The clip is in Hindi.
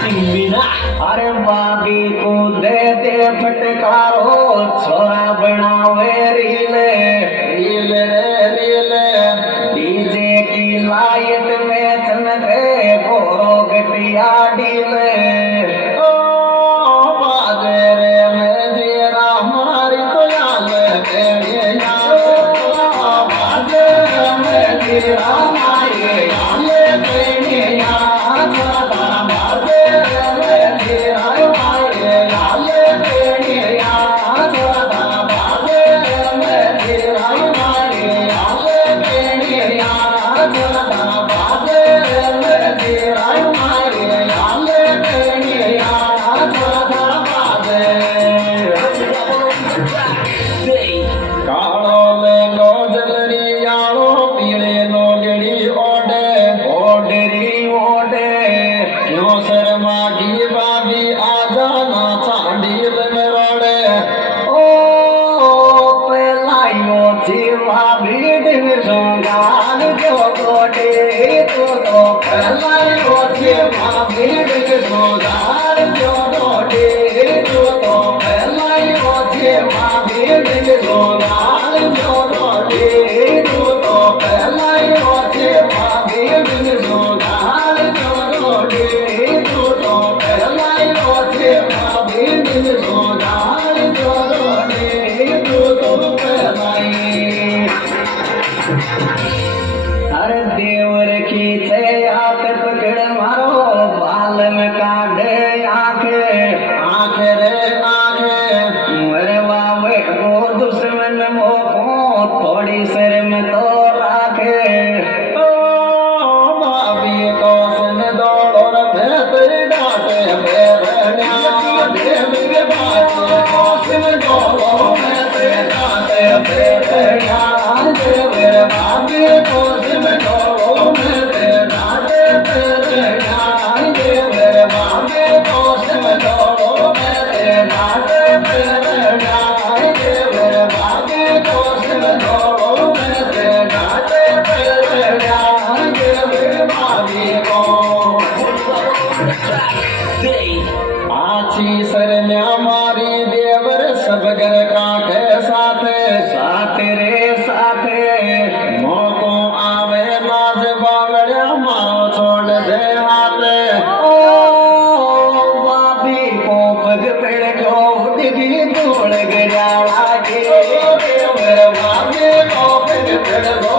अरे बागी को दे दे फटकारो छोरा बनावे रीले रीले रीले डीजे की लाइट में चमके गोरो गटिया डीले ओ बाजे रे मैं जीरा हमारी तो याद तेरे याद बाजे रे मैं जीरा हमारी याद तेरे याद बाजे रे मैं जीरा हमारी याद तेरे याद बाजे रे मैं जीरा हमारी याद तेरे याद बाजे रे मैं जीरा हमारी याद तेरे याद बाजे कालो लेलो जलरियालो पीले लोगड़ी ओडे ओडरी ओडे क्यों शर्मा की बाबी आजा ना चांदी में रोडे ओ पेलायो थी भाभी दिन संगान जो गोडे तो पेलायो थी भाभी दिन संगान जो गोडे तो पेलायो थी भाभी दिन संगान जो गोडे तो पेलायो थी भाभी दिन संगान जो गोडे तो पेलायो थी भाभी दिन संगान जो गोडे तो पेलाई अरे देवर खींचे हाथ पकड़ मारो बाल में काढ़े आंखे आंखे रे आंखे मरे वावे को दुश्मन मोको थोड़ी सिर में तो राखे ओ भाभी को सन दौड़ो रे भीतर डांटे बेरण्या दे मेरे बाटे को सन दौड़ो भीतर डांटे बेरण्या दे मेरे भाभी को सन दौड़ो भीतर डांटे बेरण्या दे मेरे भाभी को सन दौड़ो भीतर डांटे बेरण्या दे मेरे भाभी को सन दौड़ो भीतर डांटे बेरण्या दे मेरे भाभी को आची सरन्या मारी देवर सबगर कांठे साथे साथे रे साथे मोको आवे लाज बावड़िया माओ छोड़ दे हाथे ओ बाबी को पग पेड़ को डिगी तोड़ गया लागे देवर बाबी को पग पेड़ को